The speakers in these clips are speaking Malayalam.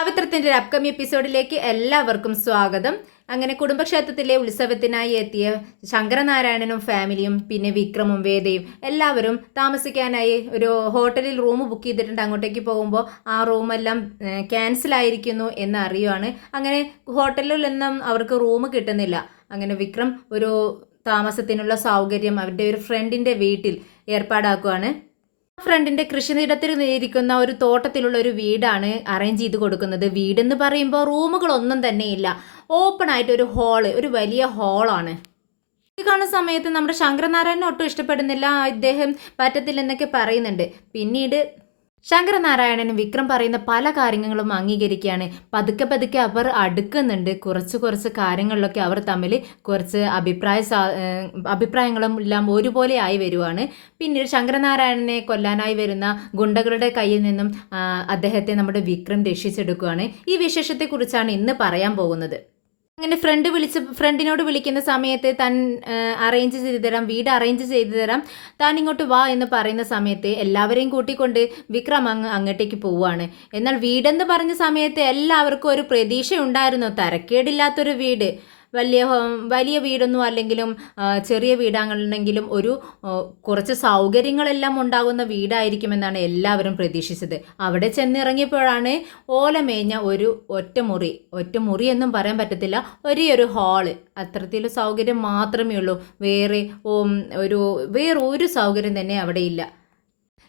പവിത്രത്തിന്റെ ഒരു അപ്കമിങ് എപ്പിസോഡിലേക്ക് എല്ലാവർക്കും സ്വാഗതം. അങ്ങനെ കുടുംബക്ഷേത്രത്തിലെ ഉത്സവത്തിനായി എത്തിയ ശങ്കരനാരായണനും ഫാമിലിയും പിന്നെ വിക്രമും വേദയും എല്ലാവരും താമസിക്കാനായി ഒരു ഹോട്ടലിൽ റൂം ബുക്ക് ചെയ്തിട്ടുണ്ട്. അങ്ങോട്ടേക്ക് പോകുമ്പോൾ ആ റൂമെല്ലാം ക്യാൻസൽ ആയിരിക്കുന്നു എന്ന് അറിയുവാണ്. അങ്ങനെ ഹോട്ടലിലൊന്നും അവർക്ക് റൂം കിട്ടുന്നില്ല. അങ്ങനെ വിക്രം ഒരു താമസത്തിനുള്ള സൗകര്യം അവരുടെ ഒരു ഫ്രണ്ടിന്റെ വീട്ടിൽ ഏർപ്പാടാക്കുവാണ്. ഫ്രണ്ടിന്റെ കൃഷിനിടത്തിൽ ഇരിക്കുന്ന ഒരു തോട്ടത്തിലുള്ള ഒരു വീടാണ് അറേഞ്ച് ചെയ്ത് കൊടുക്കുന്നത്. വീടെന്ന് പറയുമ്പോൾ റൂമുകളൊന്നും തന്നെ ഇല്ല. ഓപ്പൺ ആയിട്ട് ഒരു ഹാള്, ഒരു വലിയ ഹാളാണ്. ഇത് കാണുന്ന സമയത്ത് നമ്മുടെ ശങ്കരനാരായണൻ ഒട്ടും ഇഷ്ടപ്പെടുന്നില്ല. ഇദ്ദേഹം പറ്റത്തില്ലെന്നൊക്കെ പറയുന്നുണ്ട്. പിന്നീട് ശങ്കരനാരായണനും വിക്രം പറയുന്ന പല കാര്യങ്ങളും അംഗീകരിക്കുകയാണ്. പതുക്കെ പതുക്കെ അവർ അടുക്കുന്നുണ്ട്. കുറച്ച് കാര്യങ്ങളിലൊക്കെ അവർ തമ്മിൽ കുറച്ച് അഭിപ്രായങ്ങളും എല്ലാം ഒരുപോലെ ആയി വരുവാണ്. പിന്നീട് ശങ്കരനാരായണനെ കൊല്ലാനായി വരുന്ന ഗുണ്ടകളുടെ കയ്യിൽ നിന്നും അദ്ദേഹത്തെ നമ്മുടെ വിക്രം രക്ഷിച്ചെടുക്കുകയാണ്. ഈ വിശേഷത്തെക്കുറിച്ചാണ് ഇന്ന് പറയാൻ പോകുന്നത്. അങ്ങനെ ഫ്രണ്ടിനോട് വിളിക്കുന്ന സമയത്ത് താൻ അറേഞ്ച് ചെയ്തു തരാം, വീട് അറേഞ്ച് ചെയ്തു തരാം, താൻ ഇങ്ങോട്ട് വാ എന്ന് പറയുന്ന സമയത്ത് എല്ലാവരെയും കൂട്ടിക്കൊണ്ട് വിക്രം അങ്ങോട്ടേക്ക് പോവുകയാണ്. എന്നാൽ വീടെന്ന് പറഞ്ഞ സമയത്ത് എല്ലാവർക്കും ഒരു പ്രതീക്ഷ ഉണ്ടായിരുന്നു. തരക്കേടില്ലാത്തൊരു വീട്, വലിയ വീടൊന്നും അല്ലെങ്കിലും ചെറിയ വീടാണെങ്കിലും ഒരു കുറച്ച് സൗകര്യങ്ങളെല്ലാം ഉണ്ടാകുന്ന വീടായിരിക്കുമെന്നാണ് എല്ലാവരും പ്രതീക്ഷിച്ചത്. അവിടെ ചെന്നിറങ്ങിയപ്പോഴാണ് ഓലമേഞ്ഞ ഒരു ഒറ്റമുറി എന്നും പറയാൻ പറ്റത്തില്ല, ഒരു ഹാള്. അത്തരത്തിലുള്ള സൗകര്യം മാത്രമേ ഉള്ളൂ. വേറെ ഒരു സൗകര്യം തന്നെ അവിടെ ഇല്ല.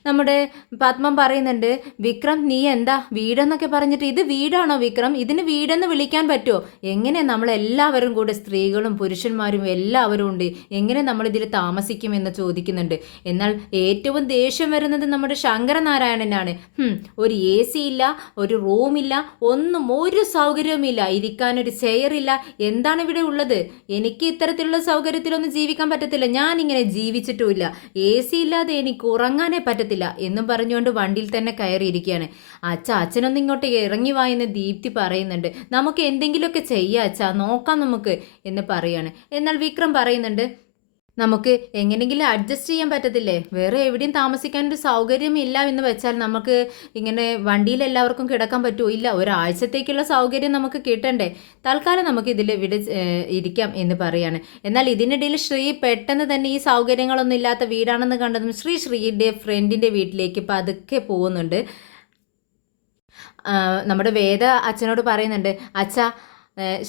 നമ്മുടെ പത്മം പറയുന്നുണ്ട്, വിക്രം നീ എന്താ വീടെന്നൊക്കെ പറഞ്ഞിട്ട്, ഇത് വീടാണോ വിക്രം? ഇതിന് വീടെന്ന് വിളിക്കാൻ പറ്റുമോ? എങ്ങനെ നമ്മളെല്ലാവരും കൂടെ സ്ത്രീകളും പുരുഷന്മാരും എല്ലാവരും ഉണ്ട്, എങ്ങനെ നമ്മളിതിൽ താമസിക്കുമെന്ന് ചോദിക്കുന്നുണ്ട്. എന്നാൽ ഏറ്റവും ദേഷ്യം വരുന്നത് നമ്മുടെ ശങ്കരനാരായണനാണ്. ഒരു AC ഇല്ല, ഒരു റൂമില്ല, ഒരു സൗകര്യവുമില്ല, ഇരിക്കാനൊരു ചെയറില്ല. എന്താണ് ഇവിടെ ഉള്ളത്? എനിക്ക് ഇത്തരത്തിലുള്ള സൗകര്യത്തിലൊന്നും ജീവിക്കാൻ പറ്റത്തില്ല. ഞാനിങ്ങനെ ജീവിച്ചിട്ടുമില്ല. AC ഇല്ലാതെ എനിക്ക് ഉറങ്ങാനേ പറ്റത്തില്ല എന്നും പറഞ്ഞുകൊണ്ട് വണ്ടിയിൽ തന്നെ കയറിയിരിക്കുകയാണ്. അച്ഛനൊന്നും ഇങ്ങോട്ട് ഇറങ്ങി വാ എന്ന് ദീപ്തി പറയുന്നുണ്ട്. നമുക്ക് എന്തെങ്കിലുമൊക്കെ ചെയ്യാം അച്ഛാ, നോക്കാം നമുക്ക് എന്ന് പറയാണ്. എന്നാൽ വിക്രം പറയുന്നുണ്ട്, നമുക്ക് എങ്ങനെയെങ്കിലും അഡ്ജസ്റ്റ് ചെയ്യാൻ പറ്റത്തില്ലേ? വേറെ എവിടെയും താമസിക്കാനൊരു സൗകര്യമില്ല എന്ന് വെച്ചാൽ നമുക്ക് ഇങ്ങനെ വണ്ടിയിൽ എല്ലാവർക്കും കിടക്കാൻ പറ്റുമോ? ഇല്ല, ഒരാഴ്ചത്തേക്കുള്ള സൗകര്യം നമുക്ക് കിട്ടണ്ടേ? തൽക്കാലം നമുക്ക് ഇവിടെ ഇരിക്കാം എന്ന് പറയാണ്. എന്നാൽ ഇതിനിടയിൽ ശ്രീ പെട്ടെന്ന് തന്നെ ഈ സൗകര്യങ്ങളൊന്നും ഇല്ലാത്ത വീടാണെന്ന് കണ്ടതും ശ്രീയുടെ ഫ്രണ്ടിൻ്റെ വീട്ടിലേക്ക് പതുക്കെ പോകുന്നുണ്ട്. നമ്മുടെ വേദ അച്ഛനോട് പറയുന്നുണ്ട്, അച്ഛാ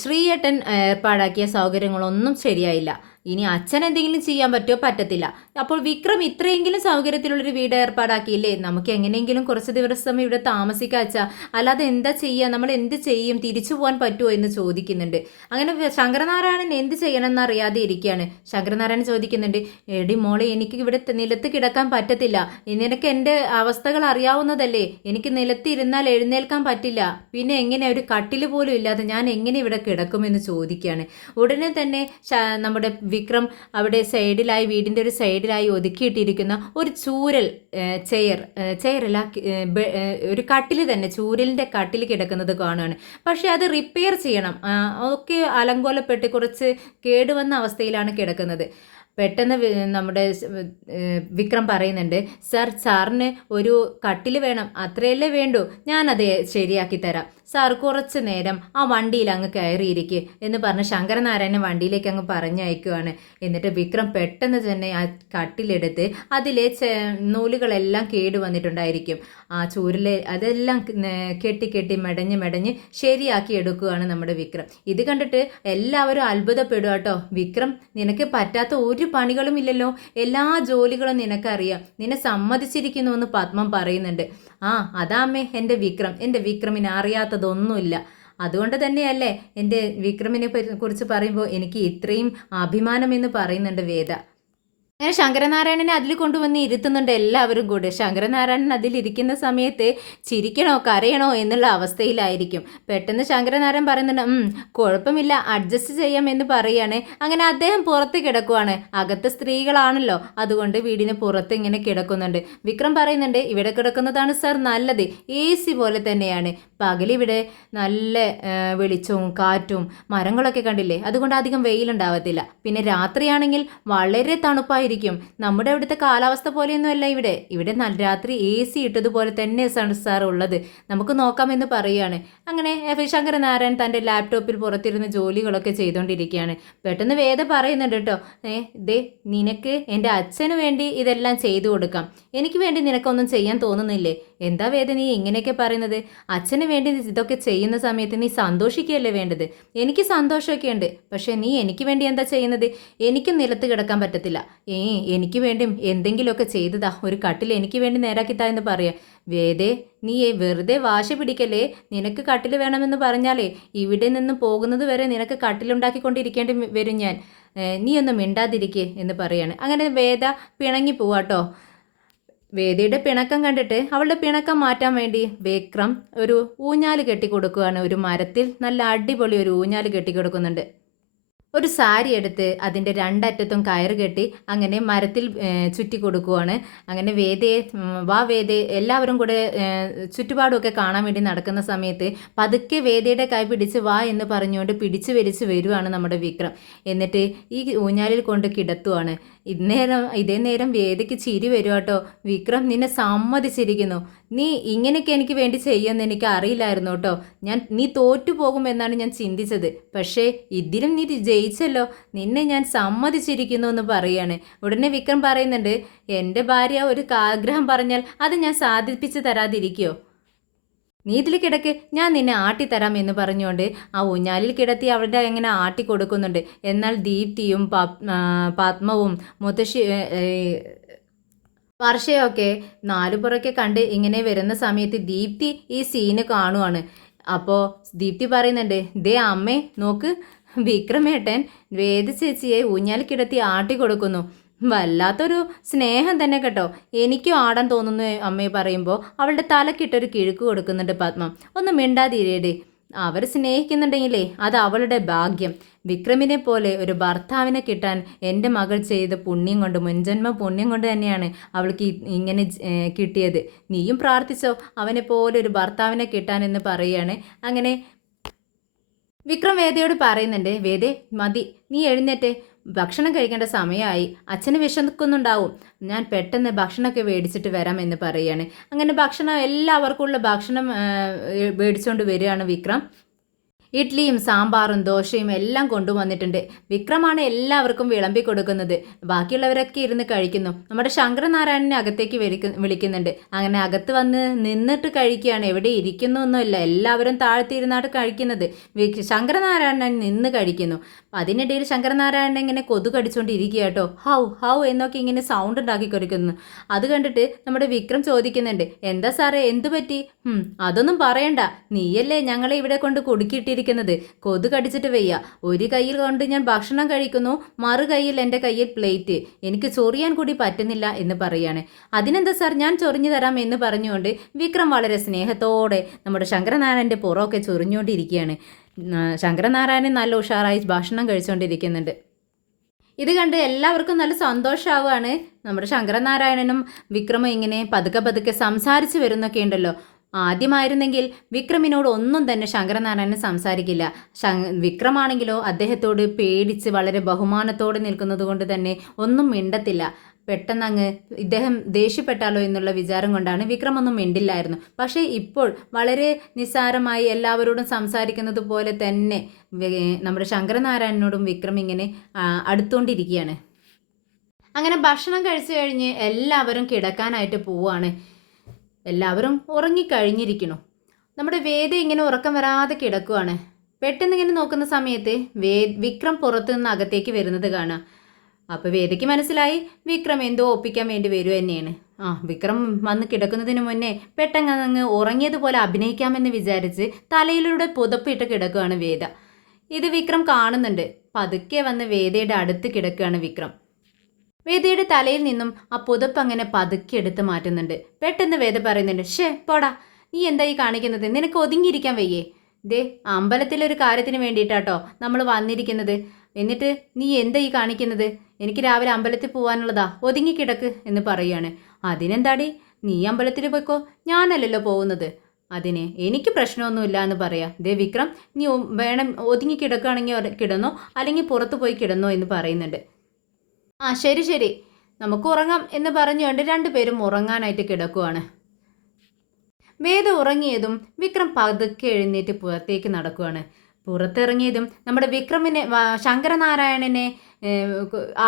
ശ്രീയേട്ടൻ ഏർപ്പാടാക്കിയ സൗകര്യങ്ങളൊന്നും ശരിയായില്ല. ഇനി അച്ഛൻ എന്തെങ്കിലും ചെയ്യാൻ പറ്റുമോ? പറ്റത്തില്ല. അപ്പോൾ വിക്രം ഇത്രയെങ്കിലും സൗകര്യത്തിലുള്ളൊരു വീട് ഏർപ്പാടാക്കിയില്ലേ, നമുക്ക് എങ്ങനെയെങ്കിലും കുറച്ച് ദിവസം ഇവിടെ താമസിക്കാം അച്ഛാ, അല്ലാതെ എന്താ ചെയ്യുക, നമ്മൾ എന്ത് ചെയ്യും, തിരിച്ചു പോകാൻ പറ്റുമോ എന്ന് ചോദിക്കുന്നുണ്ട്. അങ്ങനെ ശങ്കരനാരായണൻ എന്ത് ചെയ്യണമെന്ന് അറിയാതെ ഇരിക്കുകയാണ്. ശങ്കരനാരായണൻ ചോദിക്കുന്നുണ്ട്, എടി മോളെ, എനിക്ക് ഇവിടെ നിലത്ത് കിടക്കാൻ പറ്റത്തില്ല, നിനക്ക് എൻ്റെ അവസ്ഥകൾ അറിയാവുന്നതല്ലേ, എനിക്ക് നിലത്തിരുന്നാൽ എഴുന്നേൽക്കാൻ പറ്റില്ല, പിന്നെ എങ്ങനെ ഒരു കട്ടിൽ പോലും ഇല്ലാതെ ഞാൻ എങ്ങനെ ഇവിടെ കിടക്കുമെന്ന് ചോദിക്കുകയാണ്. ഉടനെ തന്നെ നമ്മുടെ വിക്രം അവിടെ സൈഡിലായി, വീടിൻ്റെ ഒരു സൈഡിലായി ഒതുക്കിയിട്ടിരിക്കുന്ന ഒരു ചൂരൽ ചെയറല്ല, ഒരു കട്ടിൽ തന്നെ, ചൂരലിൻ്റെ കട്ടിൽ കിടക്കുന്നത് കാണുകയാണ്. പക്ഷെ അത് റിപ്പയർ ചെയ്യണം, ഒക്കെ അലങ്കോലപ്പെട്ട് കുറച്ച് കേടുവന്ന അവസ്ഥയിലാണ് കിടക്കുന്നത്. പെട്ടെന്ന് നമ്മുടെ വിക്രം പറയുന്നുണ്ട്, സാറിന് ഒരു കട്ടിൽ വേണം, അത്രയല്ലേ വേണ്ടൂ, ഞാനത് ശരിയാക്കി തരാം, സാർ കുറച്ച് നേരം ആ വണ്ടിയിൽ അങ്ങ് കയറിയിരിക്കുക എന്ന് പറഞ്ഞ് ശങ്കരനാരായണൻ വണ്ടിയിലേക്ക് അങ്ങ് പറഞ്ഞയക്കുകയാണ്. എന്നിട്ട് വിക്രം പെട്ടെന്ന് തന്നെ ആ കട്ടിലെടുത്ത് അതിലെ നൂലുകളെല്ലാം കേടുവന്നിട്ടുണ്ടായിരിക്കും, ആ ചൂരിലെ അതെല്ലാം കെട്ടി മെടഞ്ഞ് ശരിയാക്കി എടുക്കുകയാണ് നമ്മുടെ വിക്രം. ഇത് കണ്ടിട്ട് എല്ലാവരും അത്ഭുതപ്പെടുക കേട്ടോ. വിക്രം, നിനക്ക് പറ്റാത്ത ഒരു പണികളും ഇല്ലല്ലോ, എല്ലാ ജോലികളും നിനക്കറിയാം, നിന്നെ സമ്മതിച്ചിരിക്കുന്നു എന്ന് പത്മം പറയുന്നുണ്ട്. അതാമ്മേ എൻ്റെ വിക്രമിനെ അറിയാത്തതൊന്നുമില്ല. അതുകൊണ്ട് തന്നെയല്ലേ എൻ്റെ വിക്രമിനെ കുറിച്ച് പറയുമ്പോൾ എനിക്ക് ഇത്രയും അഭിമാനം എന്ന് പറയുന്നുണ്ട് വേദ. അങ്ങനെ ശങ്കരനാരായണനെ അതിൽ കൊണ്ടുവന്ന് ഇരുത്തുന്നുണ്ട് എല്ലാവരും കൂടെ. ശങ്കരനാരായണൻ അതിലിരിക്കുന്ന സമയത്ത് ചിരിക്കണോ കരയണോ എന്നുള്ള അവസ്ഥയിലായിരിക്കും. പെട്ടെന്ന് ശങ്കരനാരായണൻ പറയുന്നുണ്ട്, കുഴപ്പമില്ല, അഡ്ജസ്റ്റ് ചെയ്യാം എന്ന് പറയാണ്. അങ്ങനെ അദ്ദേഹം പുറത്ത് കിടക്കുവാണ്. അകത്ത് സ്ത്രീകളാണല്ലോ, അതുകൊണ്ട് വീടിന് പുറത്ത് ഇങ്ങനെ കിടക്കുന്നുണ്ട്. വിക്രം പറയുന്നുണ്ട്, ഇവിടെ കിടക്കുന്നതാണ് സാർ നല്ലത്, AC പോലെ തന്നെയാണ്, പകലിവിടെ നല്ല വെളിച്ചവും കാറ്റും മരങ്ങളൊക്കെ കണ്ടില്ലേ, അതുകൊണ്ട് അധികം വെയിലുണ്ടാവത്തില്ല, പിന്നെ രാത്രിയാണെങ്കിൽ വളരെ തണുപ്പായിരിക്കും തണുപ്പായിരിക്കും. നമ്മുടെ അവിടുത്തെ കാലാവസ്ഥ പോലെയൊന്നുമല്ല ഇവിടെ. ഇവിടെ നല്ല രാത്രി AC ഇട്ടതുപോലെ തന്നെ സാർ ഉള്ളത്. നമുക്ക് നോക്കാമെന്ന് പറയുകയാണ്. അങ്ങനെ ശങ്കരനാരായൺ തൻ്റെ ലാപ്ടോപ്പിൽ പുറത്തിരുന്ന് ജോലികളൊക്കെ ചെയ്തുകൊണ്ടിരിക്കുകയാണ്. പെട്ടെന്ന് വേദ പറയുന്നുണ്ട് കേട്ടോ, ദേ നിനക്ക് എൻ്റെ അച്ഛന് വേണ്ടി ഇതെല്ലാം ചെയ്തു കൊടുക്കാം, എനിക്ക് വേണ്ടി നിനക്കൊന്നും ചെയ്യാൻ തോന്നുന്നില്ലേ? എന്താ വേദ നീ ഇങ്ങനെയൊക്കെ പറയുന്നത്? അച്ഛന് വേണ്ടി ഇതൊക്കെ ചെയ്യുന്ന സമയത്ത് നീ സന്തോഷിക്കുകയല്ലേ വേണ്ടത്? എനിക്ക് സന്തോഷമൊക്കെ ഉണ്ട്, പക്ഷേ നീ എനിക്ക് വേണ്ടി എന്താ ചെയ്യുന്നത്? എനിക്കും നിലത്ത് കിടക്കാൻ പറ്റത്തില്ല. എനിക്ക് വേണ്ടി എന്തെങ്കിലുമൊക്കെ ചെയ്തതാ, ഒരു കട്ടിൽ എനിക്ക് വേണ്ടി നേരാക്കിത്താ എന്ന് പറയാം. വേദേ, നീ വെറുതെ വാശി പിടിക്കല്ലേ. നിനക്ക് കട്ടിൽ വേണമെന്ന് പറഞ്ഞാലേ ഇവിടെ നിന്ന് പോകുന്നത് വരെ നിനക്ക് കട്ടിലുണ്ടാക്കിക്കൊണ്ടിരിക്കേണ്ടി വരും ഞാൻ. നീ ഒന്ന് മിണ്ടാതിരിക്കേ എന്ന് പറയാണ്. അങ്ങനെ വേദ പിണങ്ങി പോവാട്ടോ. വേദിയുടെ പിണക്കം കണ്ടിട്ട് അവളുടെ പിണക്കം മാറ്റാൻ വേണ്ടി വിക്രം ഒരു ഊഞ്ഞാല് കെട്ടിക്കൊടുക്കുകയാണ്. ഒരു മരത്തിൽ നല്ല അടിപൊളി ഒരു ഊഞ്ഞാല് കെട്ടിക്കൊടുക്കുന്നുണ്ട്. ഒരു സാരി എടുത്ത് അതിൻ്റെ രണ്ടറ്റത്തും കയറ് കെട്ടി അങ്ങനെ മരത്തിൽ ചുറ്റി കൊടുക്കുവാണ്. അങ്ങനെ വേദയെ വാ വേദയെ എല്ലാവരും കൂടെ ചുറ്റുപാടുമൊക്കെ കാണാൻ വേണ്ടി നടക്കുന്ന സമയത്ത് പതുക്കെ വേദയുടെ കൈ പിടിച്ച് വാ എന്ന് പറഞ്ഞുകൊണ്ട് പിടിച്ചു വലിച്ച് വരുവാണ് നമ്മുടെ വിക്രം. എന്നിട്ട് ഈ ഊഞ്ഞാലിൽ കൊണ്ട് കിടത്തുവാണ്. ഇതേ നേരം വേദയ്ക്ക് ചിരി വരും കേട്ടോ. വിക്രം നിന്നെ സമ്മതിച്ചിരിക്കുന്നു, നീ ഇങ്ങനെയൊക്കെ എനിക്ക് വേണ്ടി ചെയ്യുമെന്ന് എനിക്ക് അറിയില്ലായിരുന്നു കേട്ടോ. നീ തോറ്റു പോകുമെന്നാണ് ഞാൻ ചിന്തിച്ചത്, പക്ഷേ ഇതിലും നീ ജയിച്ചല്ലോ, നിന്നെ ഞാൻ സമ്മതിച്ചിരിക്കുന്നു എന്ന് പറയാണ്. ഉടനെ വിക്രം പറയുന്നുണ്ട്, എൻ്റെ ഭാര്യ ഒരു ആഗ്രഹം പറഞ്ഞാൽ അത് ഞാൻ സാധിപ്പിച്ച് തരാതിരിക്കുമോ? നീ ഇതിൽ കിടക്ക്, ഞാൻ നിന്നെ ആട്ടിത്തരാം എന്ന് പറഞ്ഞുകൊണ്ട് ആ ഊഞ്ഞാലിൽ കിടത്തി അവളുടെ എങ്ങനെ ആട്ടി കൊടുക്കുന്നുണ്ട്. എന്നാൽ ദീപ്തിയും പത്മവും മുത്തശ്ശി വർഷയൊക്കെ നാലുപുറക്കെ കണ്ട് ഇങ്ങനെ വരുന്ന സമയത്ത് ദീപ്തി ഈ സീന് കാണുവാണ്. അപ്പോൾ ദീപ്തി പറയുന്നുണ്ട്, ദേ അമ്മേ നോക്ക്, വിക്രമേട്ടൻ വേദ ചേച്ചിയെ ഊഞ്ഞാൽ കിടത്തി ആട്ടി കൊടുക്കുന്നു. വല്ലാത്തൊരു സ്നേഹം തന്നെ കേട്ടോ. എനിക്കും ആടാൻ തോന്നുന്നു അമ്മയെ പറയുമ്പോൾ അവളുടെ തലക്കിട്ടൊരു കിഴുക്ക് കൊടുക്കുന്നുണ്ട് പത്മം. ഒന്ന് മിണ്ടാതിരേടി, അവർ സ്നേഹിക്കുന്നുണ്ടെങ്കിലേ അത് അവളുടെ ഭാഗ്യം. വിക്രമിനെ പോലെ ഒരു ഭർത്താവിനെ കിട്ടാൻ എൻ്റെ മകൾ ചെയ്ത പുണ്യം കൊണ്ട്, മുൻജന്മ പുണ്യം കൊണ്ട് തന്നെയാണ് അവൾക്ക് ഇങ്ങനെ കിട്ടിയത്. നീയും പ്രാർത്ഥിച്ചോ അവനെ പോലെ ഒരു ഭർത്താവിനെ കിട്ടാൻ എന്ന് പറയുകയാണ്. അങ്ങനെ വിക്രം വേദയോട് പറയുന്നുണ്ട്, വേദേ മതി, നീ എഴുന്നേറ്റേ, ഭക്ഷണം കഴിക്കേണ്ട സമയമായി, അച്ഛന് വിശക്കുന്നുണ്ടാവും, ഞാൻ പെട്ടെന്ന് ഭക്ഷണമൊക്കെ മേടിച്ചിട്ട് വരാം എന്ന് പറയുകയാണ്. അങ്ങനെ ഭക്ഷണം എല്ലാവർക്കുള്ള ഭക്ഷണം മേടിച്ചുകൊണ്ട് വരികയാണ് വിക്രം. ഇഡ്ഡലിയും സാമ്പാറും ദോശയും എല്ലാം കൊണ്ടുവന്നിട്ടുണ്ട്. വിക്രമാണ് എല്ലാവർക്കും വിളമ്പി കൊടുക്കുന്നത്. ബാക്കിയുള്ളവരൊക്കെ ഇരുന്ന് കഴിക്കുന്നു. നമ്മുടെ ശങ്കരനാരായണനെ അകത്തേക്ക് വിളിക്കുന്നുണ്ട്. അങ്ങനെ അകത്ത് വന്ന് നിന്നിട്ട് കഴിക്കുകയാണ്. എവിടെ ഇരിക്കുന്നൊന്നുമില്ല, എല്ലാവരും താഴ്ത്തിയിരുന്നാണ് കഴിക്കുന്നത്. ശങ്കരനാരായണൻ നിന്ന് കഴിക്കുന്നു. അതിനിടയിൽ ശങ്കരനാരായണൻ ഇങ്ങനെ കൊതു കടിച്ചുകൊണ്ടിരിക്കുക കേട്ടോ. ഹൗ ഹൗ എന്നൊക്കെ ഇങ്ങനെ സൗണ്ട് ഉണ്ടാക്കി കൊടുക്കുന്നു. അത് കണ്ടിട്ട് നമ്മുടെ വിക്രം ചോദിക്കുന്നുണ്ട്, എന്താ സാറേ എന്തു പറ്റി? അതൊന്നും പറയണ്ട, നീയല്ലേ ഞങ്ങളെ ഇവിടെ കൊണ്ട് കുടുക്കിയിട്ടിരിക്കുന്നത്. കൊതു കടിച്ചിട്ട് വയ്യ. ഒരു കയ്യിൽ കൊണ്ട് ഞാൻ ഭക്ഷണം കഴിക്കുന്നു, മറു കയ്യിൽ എൻ്റെ കയ്യിൽ പ്ലേറ്റ്, എനിക്ക് ചൊറിയാൻ കൂടി പറ്റുന്നില്ല എന്ന് പറയാണ്. അതിനെന്താ സാർ, ഞാൻ ചൊറിഞ്ഞു തരാം എന്ന് പറഞ്ഞുകൊണ്ട് വിക്രം വളരെ സ്നേഹത്തോടെ നമ്മുടെ ശങ്കരനാരായണൻ്റെ പുറമൊക്കെ ചൊറിഞ്ഞുകൊണ്ടിരിക്കുകയാണ്. ശങ്കരനാരായണൻ നല്ല ഉഷാറായി ഭക്ഷണം കഴിച്ചുകൊണ്ടിരിക്കുന്നുണ്ട്. ഇത് കണ്ട് എല്ലാവർക്കും നല്ല സന്തോഷമാവുകയാണ്. നമ്മുടെ ശങ്കരനാരായണനും വിക്രമും ഇങ്ങനെ പതുക്കെ പതുക്കെ സംസാരിച്ച് വരുന്നൊക്കെ ഉണ്ടല്ലോ. ആദ്യമായിരുന്നെങ്കിൽ വിക്രമിനോട് ഒന്നും തന്നെ ശങ്കരനാരായണൻ സംസാരിക്കില്ല. വിക്രമാണെങ്കിലോ അദ്ദേഹത്തോട് പേടിച്ച് വളരെ ബഹുമാനത്തോടെ നിൽക്കുന്നത് കൊണ്ട് തന്നെ ഒന്നും മിണ്ടത്തില്ല. പെട്ടെന്ന് അങ്ങ് ഇദ്ദേഹം ദേഷ്യപ്പെട്ടാലോ എന്നുള്ള വിചാരം കൊണ്ടാണ് വിക്രം ഒന്നും മിണ്ടില്ലായിരുന്നു. പക്ഷേ ഇപ്പോൾ വളരെ നിസ്സാരമായി എല്ലാവരോടും സംസാരിക്കുന്നത് പോലെ തന്നെ നമ്മുടെ ശങ്കരനാരായണനോടും വിക്രം ഇങ്ങനെ അടുത്തുകൊണ്ടിരിക്കുകയാണ്. അങ്ങനെ ഭക്ഷണം കഴിച്ചു കഴിഞ്ഞ് എല്ലാവരും കിടക്കാനായിട്ട് പോവുകയാണ്. എല്ലാവരും ഉറങ്ങിക്കഴിഞ്ഞിരിക്കുന്നു. നമ്മുടെ വേദ ഇങ്ങനെ ഉറക്കം വരാതെ കിടക്കുകയാണ്. പെട്ടെന്ന് ഇങ്ങനെ നോക്കുന്ന സമയത്ത് വിക്രം പുറത്തു നിന്ന് അകത്തേക്ക് വരുന്നത് കാണാം. അപ്പോൾ വേദയ്ക്ക് മനസ്സിലായി വിക്രം എന്തോ ഒപ്പിക്കാൻ വേണ്ടി വരും തന്നെയാണ്. വിക്രം വന്ന് കിടക്കുന്നതിന് മുന്നേ പെട്ടെന്ന് അങ്ങ് ഉറങ്ങിയതുപോലെ അഭിനയിക്കാമെന്ന് വിചാരിച്ച് തലയിലൂടെ പുതപ്പിട്ട് കിടക്കുകയാണ് വേദ. ഇത് വിക്രം കാണുന്നുണ്ട്. പതുക്കെ വന്ന് വേദയുടെ അടുത്ത് കിടക്കുകയാണ് വിക്രം. വേദയുടെ തലയിൽ നിന്നും ആ പുതപ്പ് അങ്ങനെ പതുക്കെ എടുത്ത് മാറ്റുന്നുണ്ട്. പെട്ടെന്ന് വേദ പറയുന്നുണ്ട്, ഷേ പോടാ, നീ എന്താ ഈ കാണിക്കുന്നത്? നിനക്ക് ഒതുങ്ങിയിരിക്കാൻ വയ്യേ? ദേ അമ്പലത്തിലൊരു കാര്യത്തിന് വേണ്ടിയിട്ടാട്ടോ നമ്മൾ വന്നിരിക്കുന്നത്. എന്നിട്ട് നീ എന്താ ഈ കാണിക്കുന്നത്? എനിക്ക് രാവിലെ അമ്പലത്തിൽ പോകാനുള്ളതാ, ഒതുങ്ങിക്കിടക്ക് എന്ന് പറയുകയാണ്. അതിനെന്താടി, നീ അമ്പലത്തിൽ പോയിക്കോ, ഞാനല്ലല്ലോ പോകുന്നത്. അതിന് എനിക്ക് പ്രശ്നമൊന്നുമില്ല എന്ന് പറയാം. ദേ വിക്രം, നീ വേണം ഒതുങ്ങിക്കിടക്കുകയാണെങ്കിൽ കിടന്നോ, അല്ലെങ്കിൽ പുറത്ത് പോയി കിടന്നോ എന്ന് പറയുന്നുണ്ട്. ശരി ശരി, നമുക്ക് ഉറങ്ങാം എന്ന് പറഞ്ഞുകൊണ്ട് രണ്ടുപേരും ഉറങ്ങാനായിട്ട് കിടക്കുവാണ്. വേദ ഉറങ്ങിയതും വിക്രം പതുക്കെ എഴുന്നേറ്റ് പുറത്തേക്ക് നടക്കുവാണ്. പുറത്തിറങ്ങിയതും നമ്മുടെ വിക്രമിനെ ശങ്കരനാരായണനെ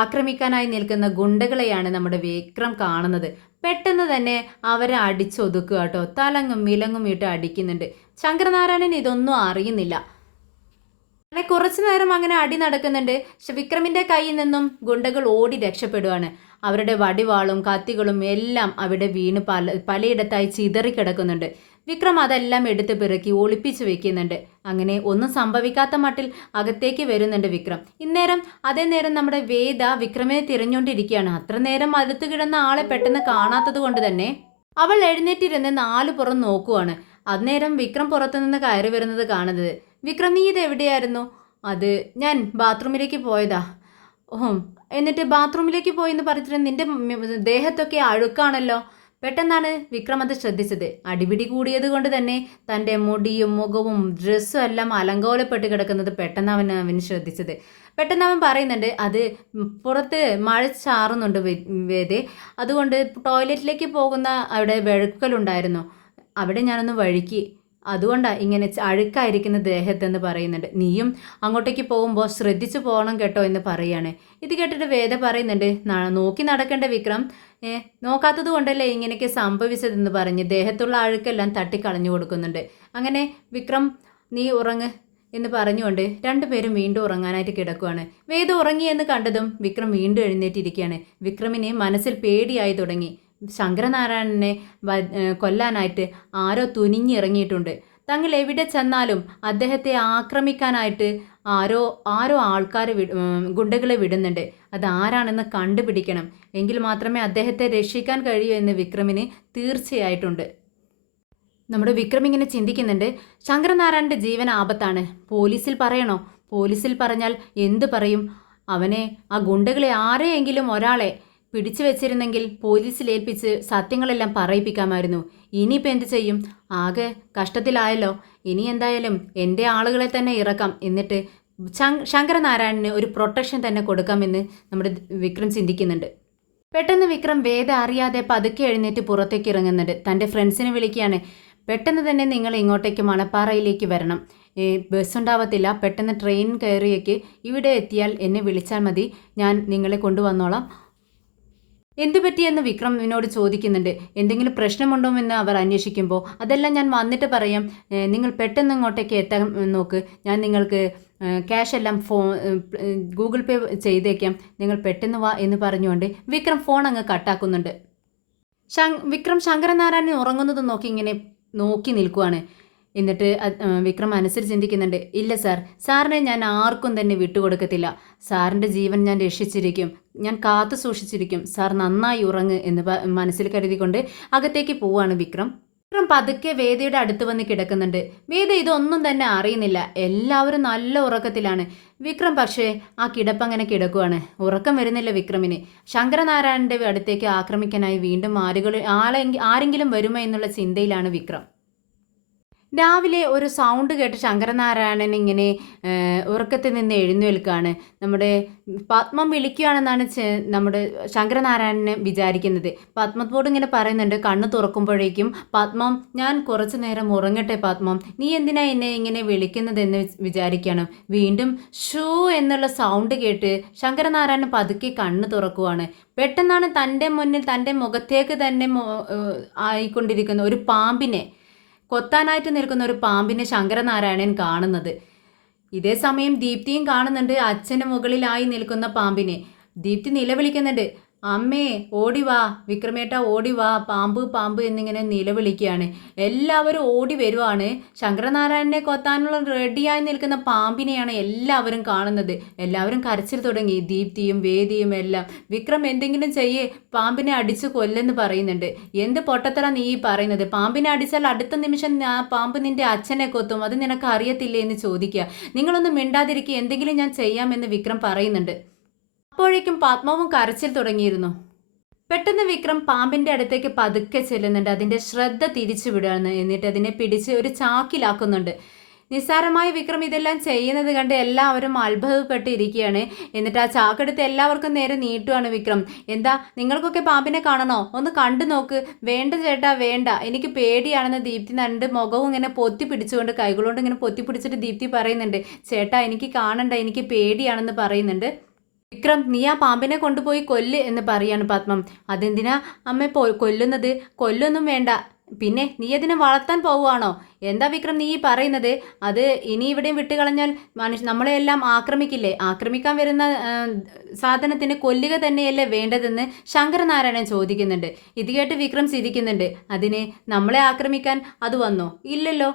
ആക്രമിക്കാനായി നിൽക്കുന്ന ഗുണ്ടകളെയാണ് നമ്മുടെ വിക്രം കാണുന്നത്. പെട്ടെന്ന് തന്നെ അവരെ അടിച്ചൊതുക്കുക കേട്ടോ. തലങ്ങും വിലങ്ങും ഇട്ട് അടിക്കുന്നുണ്ട്. ശങ്കരനാരായണൻ ഇതൊന്നും അറിയുന്നില്ല. അങ്ങനെ കുറച്ചു നേരം അങ്ങനെ അടി നടക്കുന്നുണ്ട്. വിക്രമിന്റെ കയ്യിൽ നിന്നും ഗുണ്ടകൾ ഓടി രക്ഷപ്പെടുവാണ്. അവരുടെ വടിവാളും കത്തികളും എല്ലാം അവിടെ വീണ് പലയിടത്തായി ചിതറിക്കിടക്കുന്നുണ്ട്. വിക്രം അതെല്ലാം എടുത്ത് പിറക്കി ഒളിപ്പിച്ചു വെക്കുന്നുണ്ട്. അങ്ങനെ ഒന്നും സംഭവിക്കാത്ത മട്ടിൽ അകത്തേക്ക് വരുന്നുണ്ട് വിക്രം. ഇന്നേരം അതേ നേരം നമ്മുടെ വേദ വിക്രമിനെ തിരഞ്ഞുകൊണ്ടിരിക്കുകയാണ്. അത്ര നേരം അടുത്ത് കിടന്ന ആളെ പെട്ടെന്ന് കാണാത്തത് കൊണ്ട് തന്നെ അവൾ എഴുന്നേറ്റിരുന്ന് നാലുപുറം നോക്കുവാണ്. അന്നേരം വിക്രം പുറത്തുനിന്ന് കയറി വരുന്നത് കാണുന്നത്. വിക്രം, നീ ഇത് എവിടെയായിരുന്നു? അത് ഞാൻ ബാത്റൂമിലേക്ക് പോയതാ. ഓ, എന്നിട്ട് ബാത്റൂമിലേക്ക് പോയെന്ന് പറഞ്ഞിട്ട് നിന്റെ ദേഹത്തൊക്കെ അഴുക്കാണല്ലോ. പെട്ടെന്നാണ് വിക്രം അത് ശ്രദ്ധിച്ചത്. അടിപിടി കൂടിയത് കൊണ്ട് തന്നെ തൻ്റെ മുടിയും മുഖവും ഡ്രസ്സും എല്ലാം അലങ്കോലപ്പെട്ട് കിടക്കുന്നത് അവന് ശ്രദ്ധിച്ചത്. പെട്ടെന്ന് അവൻ പറയുന്നുണ്ട്, അത് പുറത്ത് മഴ ചാറുന്നുണ്ട് വേദേ, അതുകൊണ്ട് ടോയ്ലറ്റിലേക്ക് പോകുന്ന അവിടെ വെഴുക്കലുണ്ടായിരുന്നു, അവിടെ ഞാനൊന്ന് വഴുക്കി, അതുകൊണ്ടാണ് ഇങ്ങനെ അഴുക്കായിരിക്കുന്ന ദേഹത്തെന്ന് പറയുന്നുണ്ട്. നീയും അങ്ങോട്ടേക്ക് പോകുമ്പോൾ ശ്രദ്ധിച്ചു പോകണം കേട്ടോ എന്ന് പറയുകയാണ്. ഇത് കേട്ടിട്ട് വേദ പറയുന്നുണ്ട്, നോക്കി നടക്കേണ്ട വിക്രം, നോക്കാത്തത് കൊണ്ടല്ലേ ഇങ്ങനെയൊക്കെ സംഭവിച്ചതെന്ന് പറഞ്ഞ് ദേഹത്തുള്ള അഴുക്കെല്ലാം തട്ടിക്കളഞ്ഞു കൊടുക്കുന്നുണ്ട്. അങ്ങനെ വിക്രം, നീ ഉറങ്ങ് എന്ന് പറഞ്ഞുകൊണ്ട് രണ്ടുപേരും വീണ്ടും ഉറങ്ങാനായിട്ട് കിടക്കുവാണ്. വേദ ഉറങ്ങിയെന്ന് കണ്ടതും വിക്രം വീണ്ടും എഴുന്നേറ്റിരിക്കുകയാണ്. വിക്രമിന് മനസ്സിൽ പേടിയായി തുടങ്ങി. ശങ്കരനാരായണനെ കൊല്ലാനായിട്ട് ആരോ തുനിഞ്ഞിറങ്ങിയിട്ടുണ്ട്. തങ്ങൾ എവിടെ ചെന്നാലും അദ്ദേഹത്തെ ആക്രമിക്കാനായിട്ട് ആരോ ആൾക്കാർ ഗുണ്ടകളെ വിടുന്നുണ്ട്. അത് ആരാണെന്ന് കണ്ടുപിടിക്കണം. എങ്കിൽ മാത്രമേ അദ്ദേഹത്തെ രക്ഷിക്കാൻ കഴിയൂ എന്ന് വിക്രമിന് തീർച്ചയായിട്ടുണ്ട്. നമ്മുടെ വിക്രം ഇങ്ങനെ ചിന്തിക്കുന്നുണ്ട്. ശങ്കരനാരായണൻ്റെ ജീവൻ ആപത്താണ്. പോലീസിൽ പറയണോ? പോലീസിൽ പറഞ്ഞാൽ എന്തു പറയും? അവനെ, ആ ഗുണ്ടകളെ ആരെയെങ്കിലും ഒരാളെ പിടിച്ചു വെച്ചിരുന്നെങ്കിൽ പോലീസിൽ ഏൽപ്പിച്ച് സത്യങ്ങളെല്ലാം പറയിപ്പിക്കാമായിരുന്നു. ഇനിയിപ്പോൾ എന്ത് ചെയ്യും? ആകെ കഷ്ടത്തിലായല്ലോ. ഇനി എന്തായാലും എൻ്റെ ആളുകളെ തന്നെ ഇറക്കാം, എന്നിട്ട് ശങ്കരനാരായണന് ഒരു പ്രൊട്ടക്ഷൻ തന്നെ കൊടുക്കാമെന്ന് നമ്മുടെ വിക്രം ചിന്തിക്കുന്നുണ്ട്. പെട്ടെന്ന് വിക്രം വേദ അറിയാതെ പതുക്കെ എഴുന്നേറ്റ് പുറത്തേക്ക് ഇറങ്ങുന്നുണ്ട്. തൻ്റെ ഫ്രണ്ട്സിനെ വിളിക്കുകയാണ്. പെട്ടെന്ന് തന്നെ നിങ്ങൾ ഇങ്ങോട്ടേക്ക് മണപ്പാറയിലേക്ക് വരണം. ബസ് ഉണ്ടാവത്തില്ല, പെട്ടെന്ന് ട്രെയിൻ കയറിയേക്ക് ഇവിടെ എത്തിയാൽ എന്നെ വിളിച്ചാൽ മതി, ഞാൻ നിങ്ങളെ കൊണ്ടുവന്നോളാം. എന്തു പറ്റിയെന്ന് വിക്രമിനോട് ചോദിക്കുന്നുണ്ട്. എന്തെങ്കിലും പ്രശ്നമുണ്ടോ എന്ന് അവർ അന്വേഷിക്കുമ്പോൾ അതെല്ലാം ഞാൻ വന്നിട്ട് പറയാം, നിങ്ങൾ പെട്ടെന്ന് ഇങ്ങോട്ടേക്ക് എത്താൻ നോക്ക്, ഞാൻ നിങ്ങൾക്ക് ക്യാഷ് എല്ലാം ഗൂഗിൾ പേ ചെയ്തേക്കാം, നിങ്ങൾ പെട്ടെന്ന് വാ എന്ന് പറഞ്ഞുകൊണ്ട് വിക്രം ഫോൺ അങ്ങ് കട്ടാക്കുന്നുണ്ട്. വിക്രം ശങ്കരനാരായണൻ ഉറങ്ങുന്നത് നോക്കി നിൽക്കുവാണ്. എന്നിട്ട് വിക്രം മനസ്സിൽ ചിന്തിക്കുന്നുണ്ട്, ഇല്ല സാർ, സാറിനെ ഞാൻ ആർക്കും തന്നെ വിട്ടുകൊടുക്കത്തില്ല. സാറിൻ്റെ ജീവൻ ഞാൻ രക്ഷിച്ചിരിക്കും, ഞാൻ കാത്തു സൂക്ഷിച്ചിരിക്കും, സാർ നന്നായി ഉറങ്ങ് എന്ന് മനസ്സിൽ കരുതിക്കൊണ്ട് അകത്തേക്ക് പോവാണ് വിക്രം. വിക്രം പതുക്കെ വേദയുടെ അടുത്ത് വന്ന് കിടക്കുന്നുണ്ട്. വേദ ഇതൊന്നും തന്നെ അറിയുന്നില്ല. എല്ലാവരും നല്ല ഉറക്കത്തിലാണ്. വിക്രം പക്ഷേ ആ കിടപ്പങ്ങനെ കിടക്കുവാണ്. ഉറക്കം വരുന്നില്ല വിക്രമിന്. ശങ്കരനാരായണൻ്റെ അടുത്തേക്ക് ആക്രമിക്കാനായി വീണ്ടും ആരെങ്കിലും വരുമോ എന്നുള്ള ചിന്തയിലാണ് വിക്രം. രാവിലെ ഒരു സൗണ്ട് കേട്ട് ശങ്കരനാരായണൻ ഇങ്ങനെ ഉറക്കത്തിൽ നിന്ന് എഴുന്നേൽക്കുകയാണ്. നമ്മുടെ പത്മം വിളിക്കുകയാണെന്നാണ് നമ്മുടെ ശങ്കരനാരായണനെ വിചാരിക്കുന്നത്. പത്മത്തോട് ഇങ്ങനെ പറയുന്നുണ്ട്, കണ്ണ് തുറക്കുമ്പോഴേക്കും, പത്മം, ഞാൻ കുറച്ചു നേരം ഉറങ്ങട്ടെ പത്മം, നീ എന്തിനാ എന്നെ ഇങ്ങനെ വിളിക്കുന്നതെന്ന് വിചാരിക്കണം. വീണ്ടും ഷൂ എന്നുള്ള സൗണ്ട് കേട്ട് ശങ്കരനാരായണൻ പതുക്കെ കണ്ണ് തുറക്കുവാണ്. പെട്ടെന്നാണ് തൻ്റെ മുന്നിൽ തൻ്റെ മുഖത്തേക്ക് തന്നെ ആയിക്കൊണ്ടിരിക്കുന്ന ഒരു പാമ്പിനെ, കൊത്താനായിട്ട് നിൽക്കുന്ന ഒരു പാമ്പിനെ ശങ്കരനാരായണൻ കാണുന്നത്. ഇതേ സമയം ദീപ്തിയും കാണുന്നുണ്ട് അച്ഛന് മുകളിലായി നിൽക്കുന്ന പാമ്പിനെ. ദീപ്തി നിലവിളിക്കുന്നുണ്ട്, അമ്മേ ഓടിവാ, വിക്രമേട്ട ഓടിവാ, പാമ്പ് പാമ്പ് എന്നിങ്ങനെ നിലവിളിക്കുകയാണ്. എല്ലാവരും ഓടി വരുവാണ്. ശങ്കരനാരായണനെ കൊത്താനുള്ള റെഡിയായി നിൽക്കുന്ന പാമ്പിനെയാണ് എല്ലാവരും കാണുന്നത്. എല്ലാവരും കരച്ചിൽ തുടങ്ങി, ദീപ്തിയും വേദിയും എല്ലാം. വിക്രം എന്തെങ്കിലും ചെയ്യേ, പാമ്പിനെ അടിച്ചു കൊല്ലെന്ന് പറയുന്നുണ്ട്. എന്ത് പൊട്ടത്തറ നീ പറയുന്നത്? പാമ്പിനെ അടിച്ചാൽ അടുത്ത നിമിഷം ആ പാമ്പ് നിന്റെ അച്ഛനെ കൊത്തും, അത് നിനക്ക് അറിയത്തില്ലേ എന്ന് ചോദിക്കുക. നിങ്ങളൊന്നും മിണ്ടാതിരിക്കുക, എന്തെങ്കിലും ഞാൻ ചെയ്യാമെന്ന് വിക്രം പറയുന്നുണ്ട്. അപ്പോഴേക്കും പത്മവും കരച്ചിൽ തുടങ്ങിയിരുന്നു. പെട്ടെന്ന് വിക്രം പാമ്പിന്റെ അടുത്തേക്ക് പതുക്കെ ചെല്ലുന്നുണ്ട്. അതിന്റെ ശ്രദ്ധ തിരിച്ചു വിടുകയാണ്. എന്നിട്ട് അതിനെ പിടിച്ച് ഒരു ചാക്കിലാക്കുന്നുണ്ട്. നിസ്സാരമായ വിക്രം ഇതെല്ലാം ചെയ്യുന്നത് കണ്ട് എല്ലാവരും അത്ഭുതപ്പെട്ടിരിക്കുകയാണ്. എന്നിട്ട് ആ ചാക്കെടുത്ത് എല്ലാവർക്കും നേരെ നീട്ടുവാണ് വിക്രം. എന്താ, നിങ്ങൾക്കൊക്കെ പാമ്പിനെ കാണണോ? ഒന്ന് കണ്ടു നോക്ക്. വേണ്ട ചേട്ടാ വേണ്ട, എനിക്ക് പേടിയാണെന്ന് ദീപ്തി രണ്ട് മുഖവും ഇങ്ങനെ പൊത്തി പിടിച്ചുകൊണ്ട് കൈകളോണ്ട് ഇങ്ങനെ പൊത്തി പിടിച്ചിട്ട് ദീപ്തി പറയുന്നുണ്ട്. ചേട്ടാ എനിക്ക് കാണണ്ട, എനിക്ക് പേടിയാണെന്ന് പറയുന്നുണ്ട്. വിക്രം, നീ ആ പാമ്പിനെ കൊണ്ടുപോയി കൊല്ല് എന്ന് പറയാണ് പത്മം. അതെന്തിനാ അമ്മ കൊല്ലുന്നത്? കൊല്ലൊന്നും വേണ്ട. പിന്നെ നീ അതിനെ വളർത്താൻ പോവുകയാണോ? എന്താ വിക്രം നീ പറയുന്നത്? അത് ഇനി ഇവിടെയും വിട്ടുകളഞ്ഞാൽ നമ്മളെയെല്ലാം ആക്രമിക്കില്ലേ? ആക്രമിക്കാൻ വരുന്ന സാധനത്തിന് കൊല്ലുക തന്നെയല്ലേ വേണ്ടതെന്ന് ശങ്കരനാരായണൻ ചോദിക്കുന്നുണ്ട്. ഇത് കേട്ട് വിക്രം ചിരിക്കുന്നുണ്ട്. അതിന് നമ്മളെ ആക്രമിക്കാൻ അത് വന്നോ? ഇല്ലല്ലോ.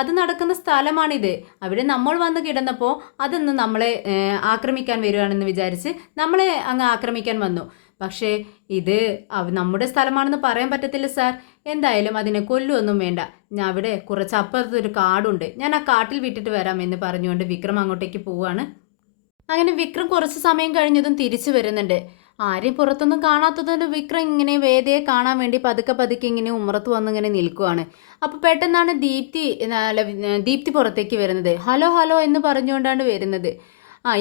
അത് നടക്കുന്ന സ്ഥലമാണിത്. അവിടെ നമ്മൾ വന്ന് കിടന്നപ്പോൾ അതൊന്ന് നമ്മളെ ആക്രമിക്കാൻ വരുവാണെന്ന് വിചാരിച്ച് നമ്മളെ അങ്ങ് ആക്രമിക്കാൻ വന്നു. പക്ഷേ ഇത് നമ്മുടെ സ്ഥലമാണെന്ന് പറയാൻ പറ്റത്തില്ല സാർ. എന്തായാലും അതിനെ കൊല്ലുമൊന്നും വേണ്ട. ഞാൻ അവിടെ കുറച്ച് അപ്പുറത്തൊരു കാടുണ്ട്, ഞാൻ ആ കാട്ടിൽ വിട്ടിട്ട് വരാം എന്ന് പറഞ്ഞുകൊണ്ട് വിക്രം അങ്ങോട്ടേക്ക് പോവാണ്. അങ്ങനെ വിക്രം കുറച്ച് സമയം കഴിഞ്ഞതും തിരിച്ചു വരുന്നുണ്ട്. ആരെയും പുറത്തൊന്നും കാണാത്തതുകൊണ്ട് വിക്രം ഇങ്ങനെ വേദയെ കാണാൻ വേണ്ടി പതുക്കെ പതുക്കെ ഇങ്ങനെ ഉമ്മറത്ത് വന്ന് ഇങ്ങനെ നിൽക്കുവാണ്. അപ്പോൾ പെട്ടെന്നാണ് ദീപ്തി പുറത്തേക്ക് വരുന്നത്. ഹലോ ഹലോ എന്ന് പറഞ്ഞുകൊണ്ടാണ് വരുന്നത്.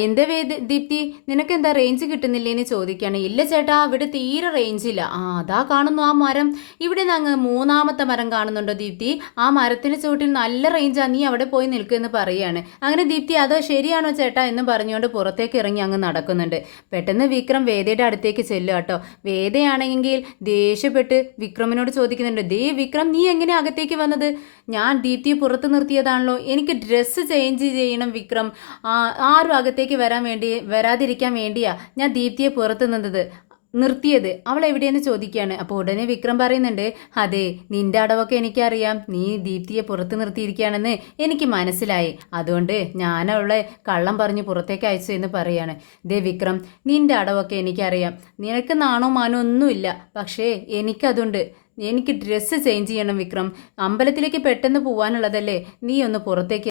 എന്താ ദീപ്തി, നിനക്കെന്താ റേഞ്ച് കിട്ടുന്നില്ലേന്ന് ചോദിക്കുകയാണ്. ഇല്ല ചേട്ടാ, ഇവിടെ തീരെ റേഞ്ചില്ല. അതാ കാണുന്നു ആ മരം. ഇവിടെ നിന്ന് മൂന്നാമത്തെ മരം കാണുന്നുണ്ടോ ദീപ്തി? ആ മരത്തിന് ചുവട്ടിൽ നല്ല റേഞ്ചാ, നീ അവിടെ പോയി നിൽക്കുമെന്ന് പറയുകയാണ്. അങ്ങനെ ദീപ്തി അതോ ശരിയാണോ ചേട്ടാ എന്ന് പറഞ്ഞുകൊണ്ട് പുറത്തേക്ക് ഇറങ്ങി അങ്ങ് നടക്കുന്നുണ്ട്. പെട്ടെന്ന് വിക്രം വേദയുടെ അടുത്തേക്ക് ചെല്ലുക കേട്ടോ. വേദയാണെങ്കിൽ ദേഷ്യപ്പെട്ട് വിക്രമിനോട് ചോദിക്കുന്നുണ്ട്. വിക്രം, നീ എങ്ങനെ അകത്തേക്ക് വന്നത്? ഞാൻ ദീപ്തിയെ പുറത്ത് നിർത്തിയതാണല്ലോ. എനിക്ക് ഡ്രസ്സ് ചേഞ്ച് ചെയ്യണം വിക്രം. ആരും അകത്തേക്ക് വരാതിരിക്കാൻ വേണ്ടിയാ ഞാൻ ദീപ്തിയെ പുറത്ത് നിർത്തിയത്. അവൾ എവിടെയെന്ന് ചോദിക്കുകയാണ്. അപ്പോൾ ഉടനെ വിക്രം പറയുന്നുണ്ട്, അതെ, നിന്റെ അടവൊക്കെ എനിക്കറിയാം. നീ ദീപ്തിയെ പുറത്ത് നിർത്തിയിരിക്കുകയാണെന്ന് എനിക്ക് മനസ്സിലായി. അതുകൊണ്ട് ഞാൻ അവളെ കള്ളം പറഞ്ഞ് പുറത്തേക്ക് അയച്ചു എന്ന് പറയാണ്. വിക്രം, നിന്റെ അടവൊക്കെ എനിക്കറിയാം. നിനക്ക് നാണോ മാനോ ഒന്നുമില്ല. പക്ഷേ എനിക്കതുണ്ട്. എനിക്ക് ഡ്രസ്സ് ചേഞ്ച് ചെയ്യണം വിക്രം. അമ്പലത്തിലേക്ക് പെട്ടെന്ന് പോകാനുള്ളതല്ലേ. നീ ഒന്ന് പുറത്തേക്ക്